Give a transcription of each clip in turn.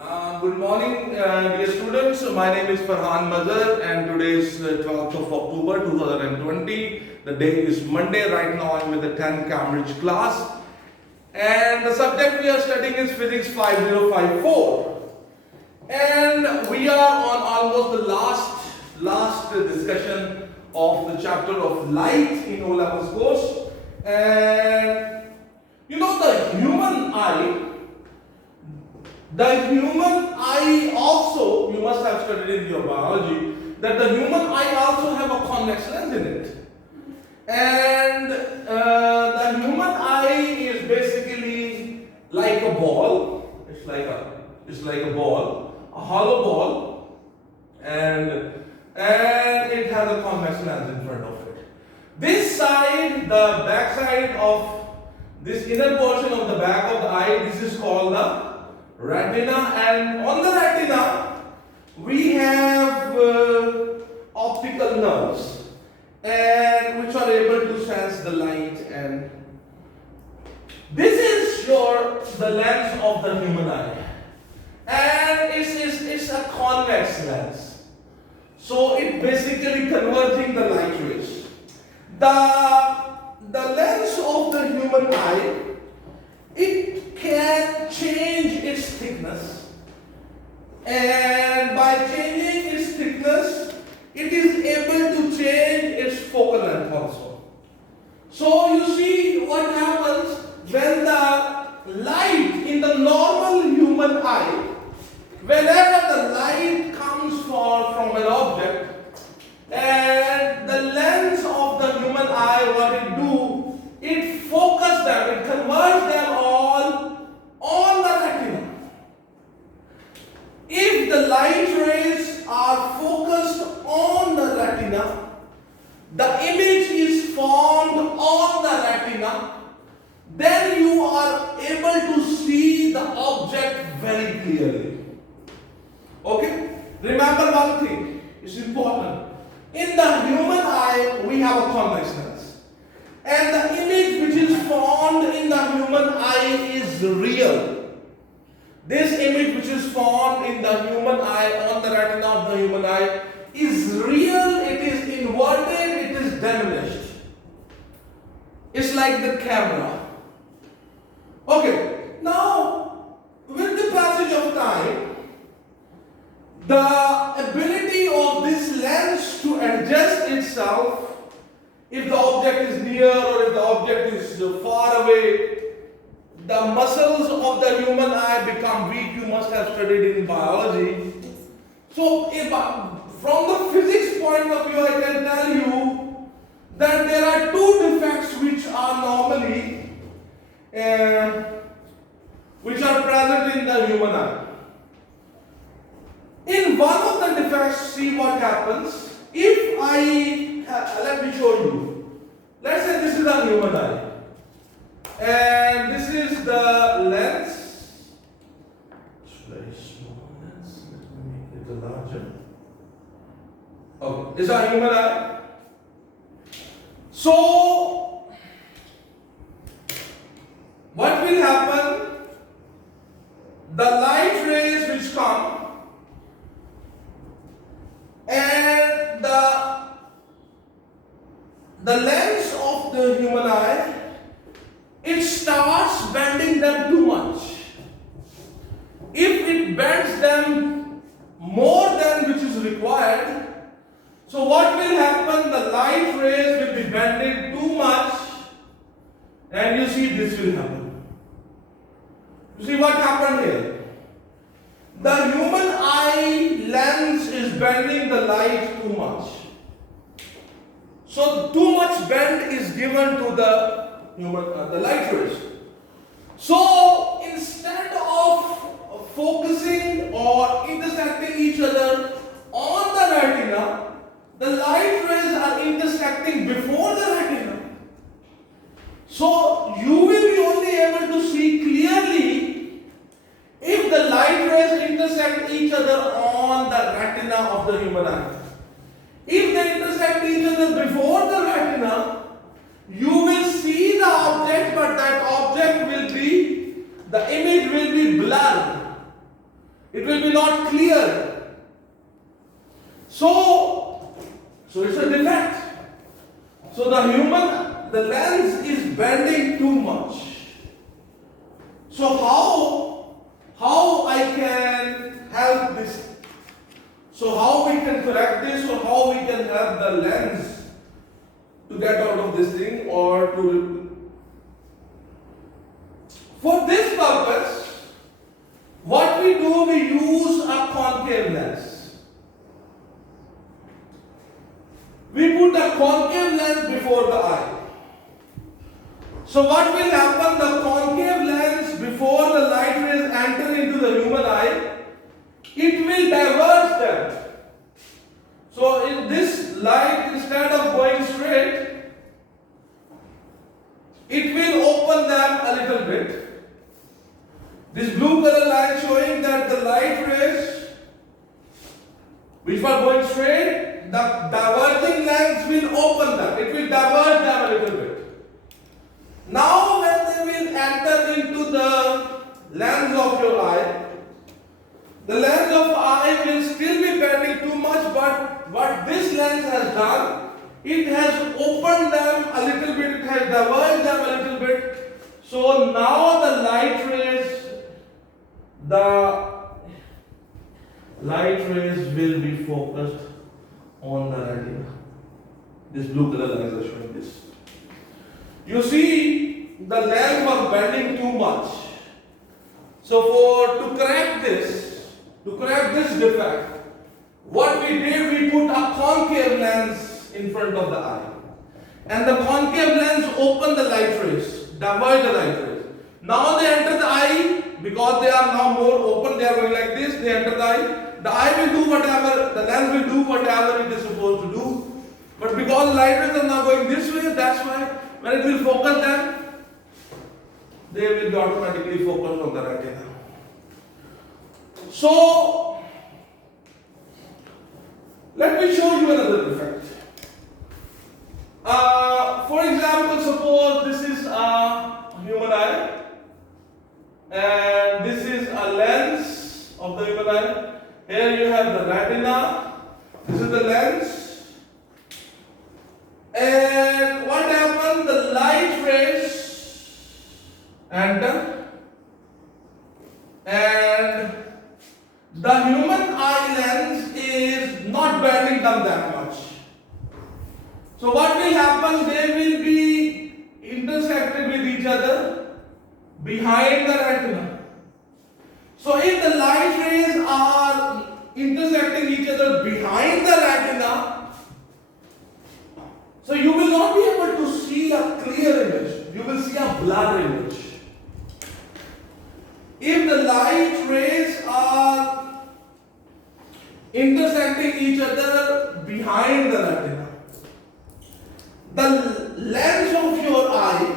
Good morning, dear students. My name is Ferhan Mazher, and today is 12th of October 2020. The day is Monday. Right now, I'm with the 10th Cambridge class, and the subject we are studying is Physics 5054. And we are on almost the last discussion of the chapter of light in O-levels course. And you know, the human eye also, you must have studied in your biology, that the human eye also have a convex lens in it. And the human eye is basically like a ball. It's like a ball, a hollow ball, and it has a convex lens in front of it. This side, the back side of this inner portion of the back of the eye, this is called the retina, and on the retina we have optical nerves, and which are able to sense the light, and this is the lens of the human eye, and it's a convex lens, so it basically converting the light rays. The lens of the human eye, it can change its thickness, and by changing its thickness it is able to change its focal length also. So you see what happens when the light in the normal human eye, whenever the light comes from an object, and the lens of the human eye, what it do, it focuses them, it converts them all on the retina. If the light rays are focused on the retina, the image is formed on the retina, then you are able to see the object very clearly. Okay? Remember one thing, it's important. In the human eye, we have a convex lens. And the image which is formed in the human eye is real. This image which is formed in the human eye, on the retina of the human eye, is real, it is inverted, it is diminished. It's like the camera. Okay, now with the passage of time, the ability of this lens to adjust itself, if the object is near or if the object is far away, the muscles of the human eye become weak. You must have studied in biology. So from the physics point of view, I can tell you that there are two defects which are normally which are present in the human eye. In one of the defects, see what happens. If let me show you. Let's say this is a human eye, and this is the lens. It's very small lens. Let me make it larger. Okay, this is a human eye. So, what will happen? The light rays which come, and the lens of the human eye, it starts bending them too much. If it bends them more than which is required, so what will happen? The light rays will be bending too much, and you see this will happen. You see what happened here? The human eye lens is bending the light too much. So too much bend is given to the light rays. So instead of focusing or intersecting each other on the retina, the light rays are intersecting before the retina. So you will be only able to see clearly if the light rays intersect each other on the retina of the human eye. If they intersect each other before the retina, you will see the object, but that object will be, the image will be blurred. It will be not clear. So it's a defect. So the lens is bending too much. So how I can help this? So how we can correct this, or how we can help the lens to get out of this thing, or to, for this purpose, what we do, we use a concave lens. We put a concave lens before the eye. So what will happen? The concave lens, before the light rays enter into the human eye, it will diverge them. So in this light, instead of going straight, it will open them a little bit. This blue color line showing that the light rays which were going straight, the diverging lens will open them. It will diverge them a little bit. Now when they will enter into the lens of your eye, the lens of eye will still be bending too much, but what this lens has done, it has opened them a little bit, it has diverged them a little bit. So now the light rays will be focused on the retina. This blue color lens is showing this. You see, the lens was bending too much. So to correct this defect, what we did, we put a concave lens in front of the eye. And the concave lens opened the light rays, diverge the light rays. Now they enter the eye, because they are now more open, they are going like this, they enter the eye. The eye will do whatever, the lens will do whatever it is supposed to do. But because the light rays are now going this way, that's why when it will focus them, they will be automatically focused on the retina. So, let me show you another defect. For example, suppose this is a human eye, and this is a lens of the human eye. Here you have the retina, this is the lens, and what happens? The light rays enter, and the human eye lens is not bending them that much. So what will happen? They will be intersected with each other behind the retina. So if the light rays are intersecting each other behind the retina, so you will not be able to see a clear image. You will see a blurred image. If the light rays are intersecting each other behind the retina, the lens of your eye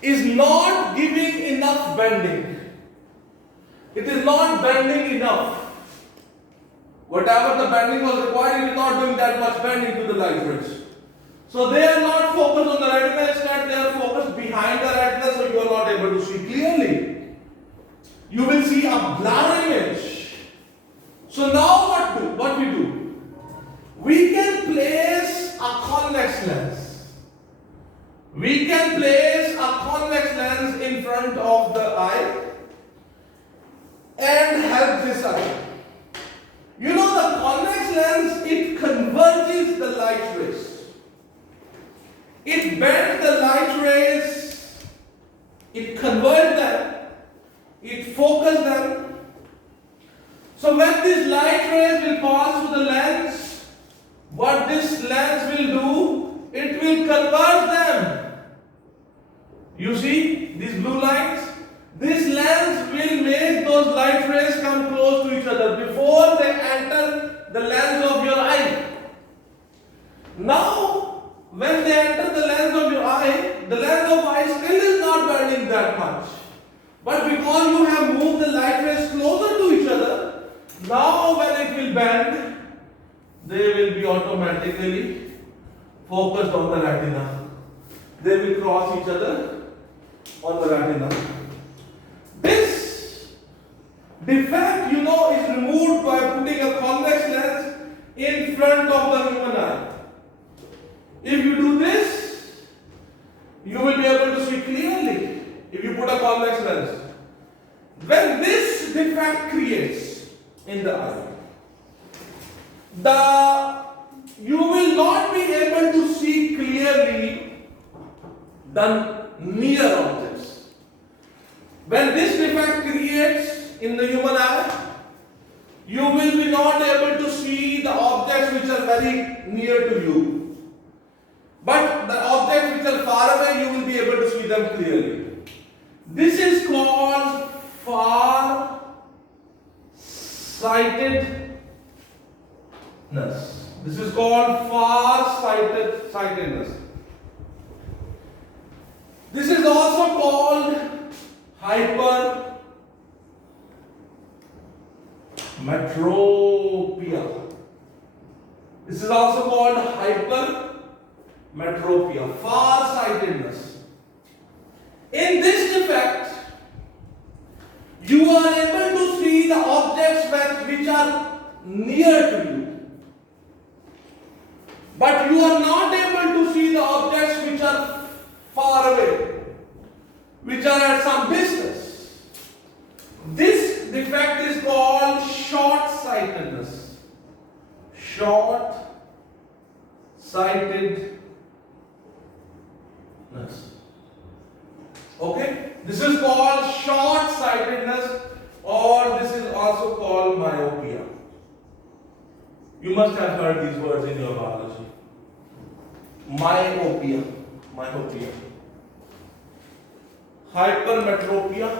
is not giving enough bending. It is not bending enough. Whatever the bending was required, it is not doing that much bending to the light rays. So they are not focused on the retina, instead they are focused behind the retina, so you are not able to see clearly. You will see a blurred image. So now what we do? We can place a convex lens. We can place a convex lens in front of the eye and help this eye. You know, the convex lens, it converges the light rays. It bends the light rays, it converts them, it focuses them. So when these light rays will pass through the lens, what this lens will do, it will convert them. You see these blue lines? This lens will make those light rays come close to each other before they enter the lens of your eye. Now, when they enter the lens of your eye, the lens of eye still is not bending that much. But because you have moved the light rays closer to each other, now when it will bend, they will be automatically focused on the retina. They will cross each other on the retina. Defect, you know, is removed by putting a convex lens in front of the human eye. If you do this, you will be able to see clearly if you put a convex lens. When this defect creates in the eye, you will not be able to see clearly the near objects. When this defect creates in the human eye, you will be not able to see the objects which are very near to you. But the objects which are far away, you will be able to see them clearly. This is called far-sightedness. This is called far-sightedness. This is also called hypermetropia. This is also called hypermetropia, far-sightedness. In this defect, you are able to see the objects which are near to you, but you are not able to see the objects which are far away, which are at some distance. This defect is called short-sightedness. Short-sightedness. Okay? This is called short-sightedness, or this is also called myopia. You must have heard these words in your biology. Myopia. Hypermetropia.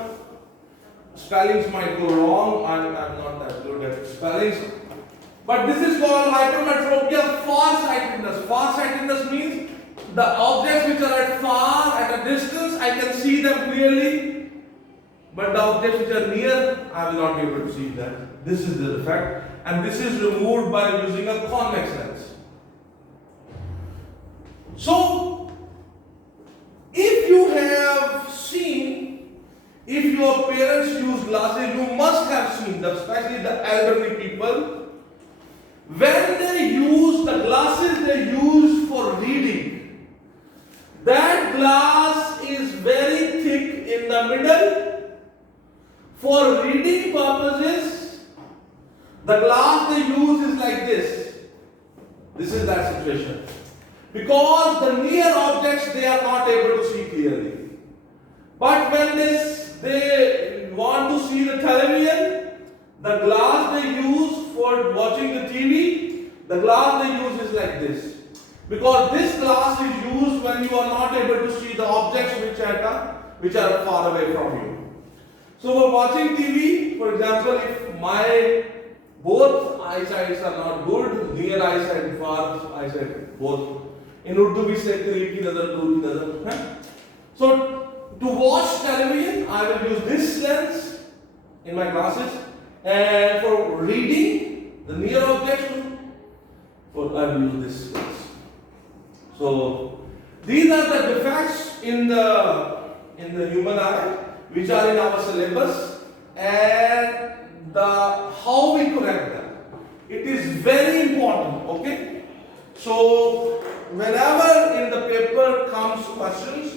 Spellings might go wrong. I'm not that good at spellings. But this is called hypermetropia, far-sightedness. Far-sightedness means the objects which are at a distance, I can see them clearly, but the objects which are near, I will not be able to see that. This is the defect, and this is removed by using a convex lens. So, if you have seen, if your parents use glasses, you must have seen, especially the elderly people, when they use the glasses they use for reading, that glass is very thick in the middle. For reading purposes, the glass they use is like this. This is that situation. Because the near objects they are not able to see clearly. But when they want to see the television, the glass they use for watching the TV, the glass they use is like this. Because this glass is used when you are not able to see the objects which are far away from you. So for watching TV, for example, if my both eyesights are not good, near eyesight, far eyesight, both. In Urdu we say kari ki nazar, dur ki nazar. So to watch television, I will use this lens in my glasses, and for reading the near objects, I will use this lens. So these are the defects in the human eye which are in our syllabus, and how we correct them. It is very important, okay? So whenever in the paper comes questions,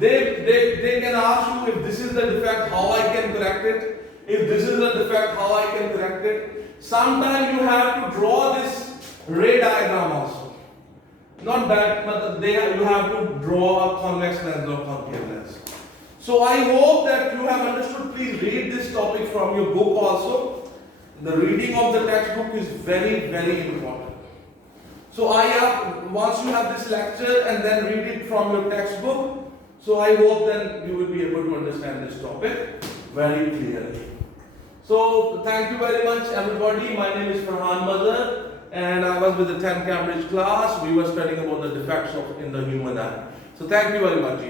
they can ask you if this is the defect, how I can correct it. If this is the defect, how I can correct it. Sometimes you have to draw this ray diagram also. Not that, but you have to draw a convex lens or concave lens. So I hope that you have understood. Please read this topic from your book also. The reading of the textbook is very, very important. So once you have this lecture and then read it from your textbook, so I hope then you will be able to understand this topic very clearly. So thank you very much everybody. My name is Ferhan Mazher, and I was with the 10th Cambridge class. We were studying about the defects in the human eye. So thank you very much.